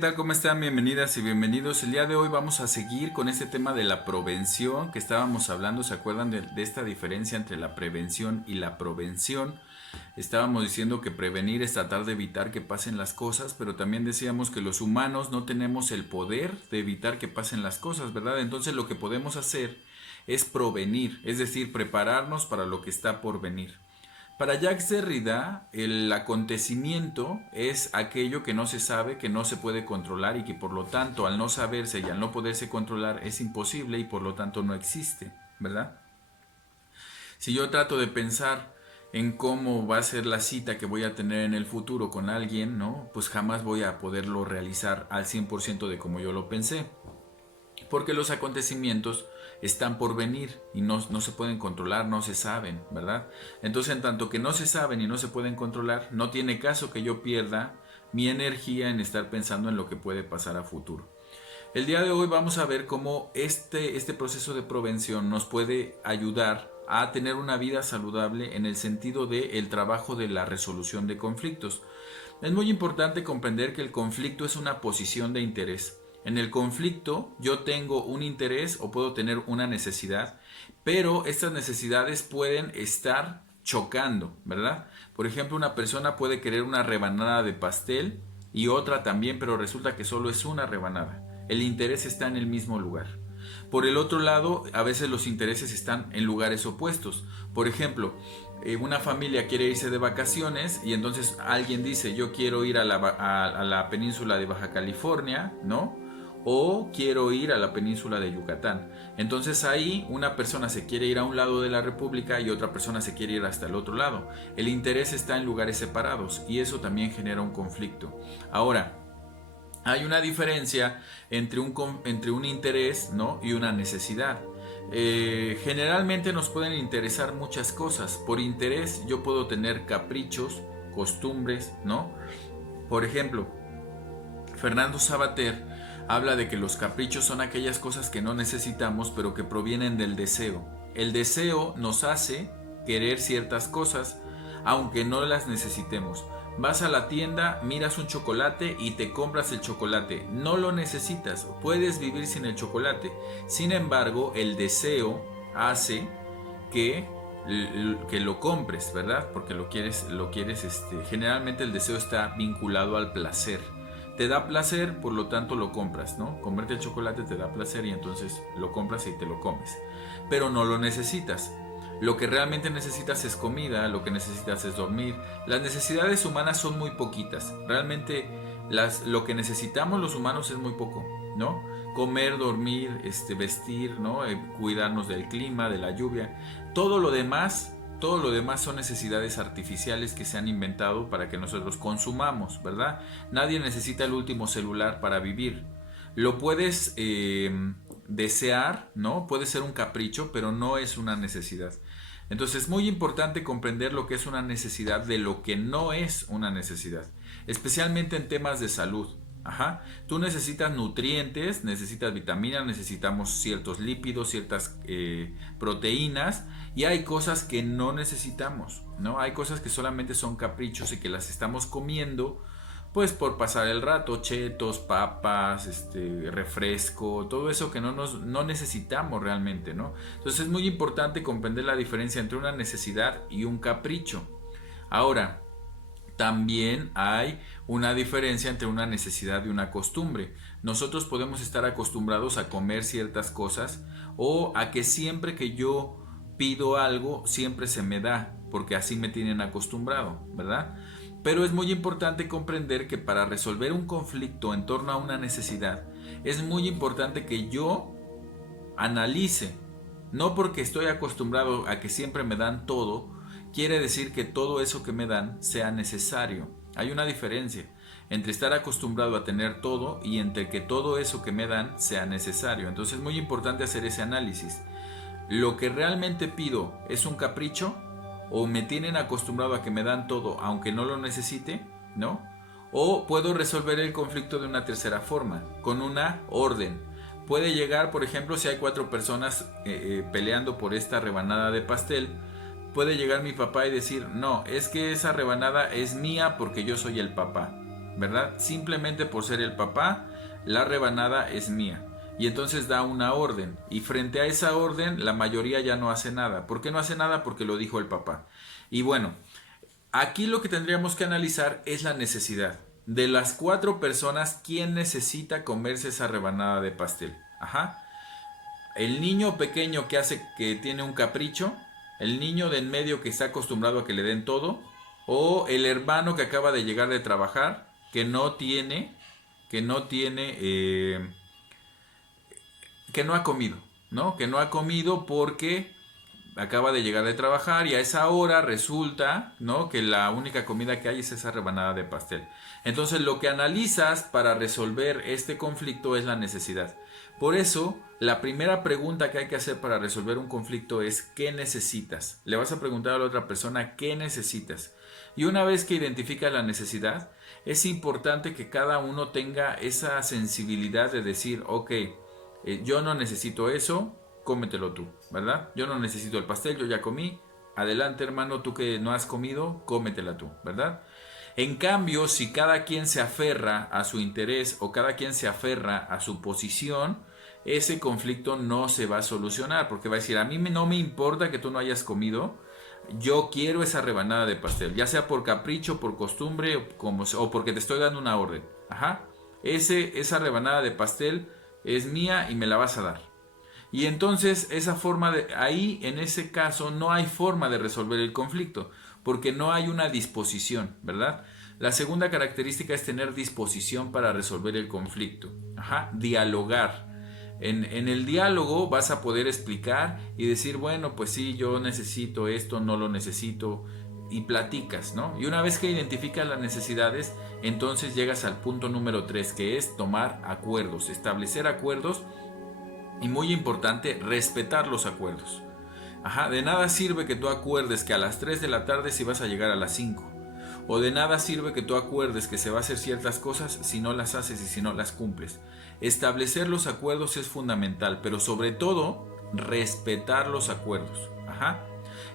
tal? ¿Cómo están? Bienvenidas y bienvenidos. El día de hoy vamos a seguir con este tema de la prevención que estábamos hablando. ¿Se acuerdan de esta diferencia entre la prevención y la provención? Estábamos diciendo que prevenir es tratar de evitar que pasen las cosas, pero también decíamos que los humanos no tenemos el poder de evitar que pasen las cosas, ¿verdad? Entonces lo que podemos hacer es provenir, es decir, prepararnos para lo que está por venir. Para Jacques Derrida, el acontecimiento es aquello que no se sabe, que no se puede controlar y que por lo tanto al no saberse y al no poderse controlar es imposible y por lo tanto no existe, ¿verdad? Si yo trato de pensar en cómo va a ser la cita que voy a tener en el futuro con alguien, ¿no? Pues jamás voy a poderlo realizar al 100% de como yo lo pensé. Porque los acontecimientos están por venir y no se pueden controlar, no se saben, ¿verdad? Entonces, en tanto que no se saben y no se pueden controlar, no tiene caso que yo pierda mi energía en estar pensando en lo que puede pasar a futuro. El día de hoy vamos a ver cómo este proceso de prevención nos puede ayudar a tener una vida saludable en el sentido del trabajo de la resolución de conflictos. Es muy importante comprender que el conflicto es una posición de interés. En el conflicto yo tengo un interés o puedo tener una necesidad, pero estas necesidades pueden estar chocando, ¿verdad? Por ejemplo, una persona puede querer una rebanada de pastel y otra también, pero resulta que solo es una rebanada. El interés está en el mismo lugar. Por el otro lado, a veces los intereses están en lugares opuestos. Por ejemplo, una familia quiere irse de vacaciones y entonces alguien dice yo quiero ir a la península de Baja California, ¿no? O quiero ir a la península de Yucatán. Entonces ahí una persona se quiere ir a un lado de la república y otra persona se quiere ir hasta el otro lado. El interés está en lugares separados y eso también genera un conflicto. Ahora, hay una diferencia entre un interés, ¿no? y una necesidad. Generalmente nos pueden interesar muchas cosas. Por interés yo puedo tener caprichos, costumbres, ¿no? Por ejemplo, Fernando Savater habla de que los caprichos son aquellas cosas que no necesitamos pero que provienen del deseo. El deseo nos hace querer ciertas cosas aunque no las necesitemos. Vas a la tienda, miras un chocolate y te compras el chocolate. No lo necesitas, puedes vivir sin el chocolate. Sin embargo, el deseo hace que lo compres, ¿verdad? Porque lo quieres, generalmente el deseo está vinculado al placer. Te da placer, por lo tanto lo compras, ¿no? Comerte el chocolate te da placer y entonces lo compras y te lo comes. Pero no lo necesitas. Lo que realmente necesitas es comida, lo que necesitas es dormir. Las necesidades humanas son muy poquitas. Realmente lo que necesitamos los humanos es muy poco, ¿no? Comer, dormir, vestir, ¿no? Cuidarnos del clima, de la lluvia. Todo lo demás son necesidades artificiales que se han inventado para que nosotros consumamos, ¿verdad? Nadie necesita el último celular para vivir. Lo puedes desear, ¿no? Puede ser un capricho, pero no es una necesidad. Entonces es muy importante comprender lo que es una necesidad de lo que no es una necesidad, especialmente en temas de salud. Ajá. Tú necesitas nutrientes, necesitas vitaminas, necesitamos ciertos lípidos, ciertas proteínas y hay cosas que no necesitamos, ¿no? Hay cosas que solamente son caprichos y que las estamos comiendo pues por pasar el rato, chetos, papas, refresco, todo eso que no necesitamos realmente, ¿no? Entonces es muy importante comprender la diferencia entre una necesidad y un capricho. Ahora, también hay una diferencia entre una necesidad y una costumbre. Nosotros podemos estar acostumbrados a comer ciertas cosas o a que siempre que yo pido algo, siempre se me da, porque así me tienen acostumbrado, ¿verdad? Pero es muy importante comprender que para resolver un conflicto en torno a una necesidad, es muy importante que yo analice. No porque estoy acostumbrado a que siempre me dan todo, quiere decir que todo eso que me dan sea necesario. Hay una diferencia entre estar acostumbrado a tener todo y entre que todo eso que me dan sea necesario. Entonces es muy importante hacer ese análisis. ¿Lo que realmente pido es un capricho? ¿O me tienen acostumbrado a que me dan todo aunque no lo necesite? ¿No? O puedo resolver el conflicto de una tercera forma, con una orden. Puede llegar, por ejemplo, si hay 4 personas peleando por esta rebanada de pastel, puede llegar mi papá y decir, no, es que esa rebanada es mía porque yo soy el papá. ¿verdad? Simplemente por ser el papá, la rebanada es mía. Y entonces da una orden. Y frente a esa orden, la mayoría ya no hace nada. ¿Por qué no hace nada? Porque lo dijo el papá. Y bueno, aquí lo que tendríamos que analizar es la necesidad. De las 4 personas, ¿quién necesita comerse esa rebanada de pastel? Ajá. El niño pequeño que tiene un capricho, el niño de en medio que está acostumbrado a que le den todo, o el hermano que acaba de llegar de trabajar, que no ha comido, ¿no? Que no ha comido porque acaba de llegar de trabajar y a esa hora resulta, ¿no?, que la única comida que hay es esa rebanada de pastel. Entonces lo que analizas para resolver este conflicto es la necesidad. Por eso, la primera pregunta que hay que hacer para resolver un conflicto es ¿qué necesitas? Le vas a preguntar a la otra persona ¿qué necesitas? Y una vez que identificas la necesidad, es importante que cada uno tenga esa sensibilidad de decir, ok, yo no necesito eso, cómetelo tú, ¿verdad? Yo no necesito el pastel, yo ya comí. Adelante, hermano, tú que no has comido, cómetela tú, ¿verdad? En cambio, si cada quien se aferra a su interés o cada quien se aferra a su posición, ese conflicto no se va a solucionar, porque va a decir, a mí no me importa que tú no hayas comido, yo quiero esa rebanada de pastel, ya sea por capricho, por costumbre o porque te estoy dando una orden. Ajá. Esa rebanada de pastel es mía y me la vas a dar. Y entonces ahí en ese caso no hay forma de resolver el conflicto, porque no hay una disposición, ¿verdad? La segunda característica es tener disposición para resolver el conflicto. Ajá, dialogar. En el diálogo vas a poder explicar y decir, bueno, pues sí, yo necesito esto, no lo necesito, y platicas, ¿no? Y una vez que identificas las necesidades, entonces llegas al punto número 3, que es tomar acuerdos, establecer acuerdos. Y muy importante, respetar los acuerdos. Ajá, de nada sirve que tú acuerdes que a las 3 de la tarde si vas a llegar a las 5. O de nada sirve que tú acuerdes que se va a hacer ciertas cosas si no las haces y si no las cumples. Establecer los acuerdos es fundamental, pero sobre todo, respetar los acuerdos. Ajá.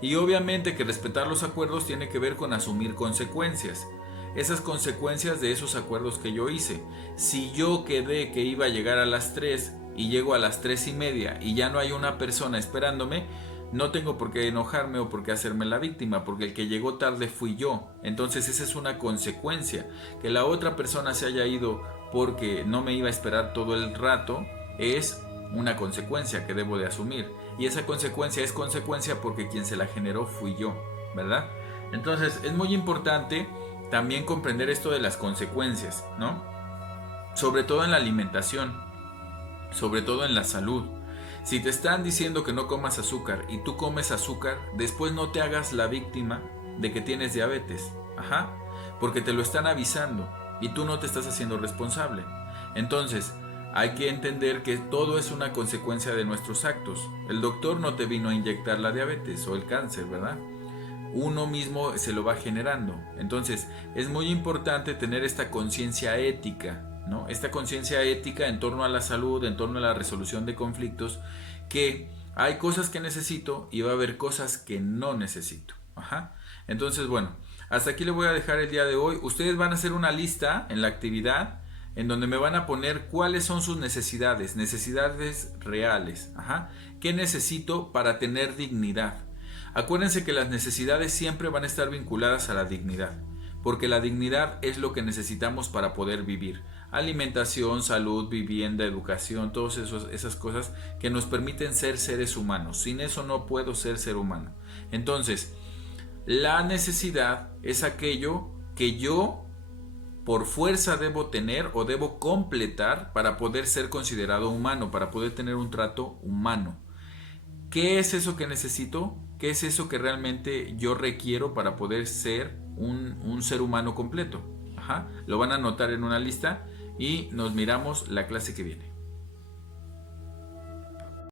Y obviamente que respetar los acuerdos tiene que ver con asumir consecuencias. Esas consecuencias de esos acuerdos que yo hice. Si yo quedé que iba a llegar a las 3 y llego a las 3:30 y ya no hay una persona esperándome, no tengo por qué enojarme o por qué hacerme la víctima, porque el que llegó tarde fui yo. Entonces esa es una consecuencia. Que la otra persona se haya ido porque no me iba a esperar todo el rato es una consecuencia que debo de asumir. Y esa consecuencia es consecuencia porque quien se la generó fui yo, ¿verdad? Entonces es muy importante también comprender esto de las consecuencias, ¿no? Sobre todo en la alimentación, sobre todo en la salud. Si te están diciendo que no comas azúcar y tú comes azúcar, después no te hagas la víctima de que tienes diabetes. Ajá, porque te lo están avisando y tú no te estás haciendo responsable. Entonces, hay que entender que todo es una consecuencia de nuestros actos. El doctor no te vino a inyectar la diabetes o el cáncer, ¿verdad? Uno mismo se lo va generando. Entonces, es muy importante tener esta conciencia ética, ¿no? Esta conciencia ética en torno a la salud, en torno a la resolución de conflictos, que hay cosas que necesito y va a haber cosas que no necesito. Ajá. Entonces, bueno, hasta aquí le voy a dejar el día de hoy. Ustedes van a hacer una lista en la actividad en donde me van a poner cuáles son sus necesidades reales. Ajá. ¿Qué necesito para tener dignidad? Acuérdense que las necesidades siempre van a estar vinculadas a la dignidad, porque la dignidad es lo que necesitamos para poder vivir. Alimentación, salud, vivienda, educación, todas esas cosas que nos permiten ser seres humanos. Sin eso no puedo ser ser humano. Entonces, la necesidad es aquello que yo por fuerza debo tener o debo completar para poder ser considerado humano, para poder tener un trato humano. ¿Qué es eso que necesito? ¿Qué es eso que realmente yo requiero para poder ser un ser humano completo? Ajá. Lo van a anotar en una lista y nos miramos la clase que viene.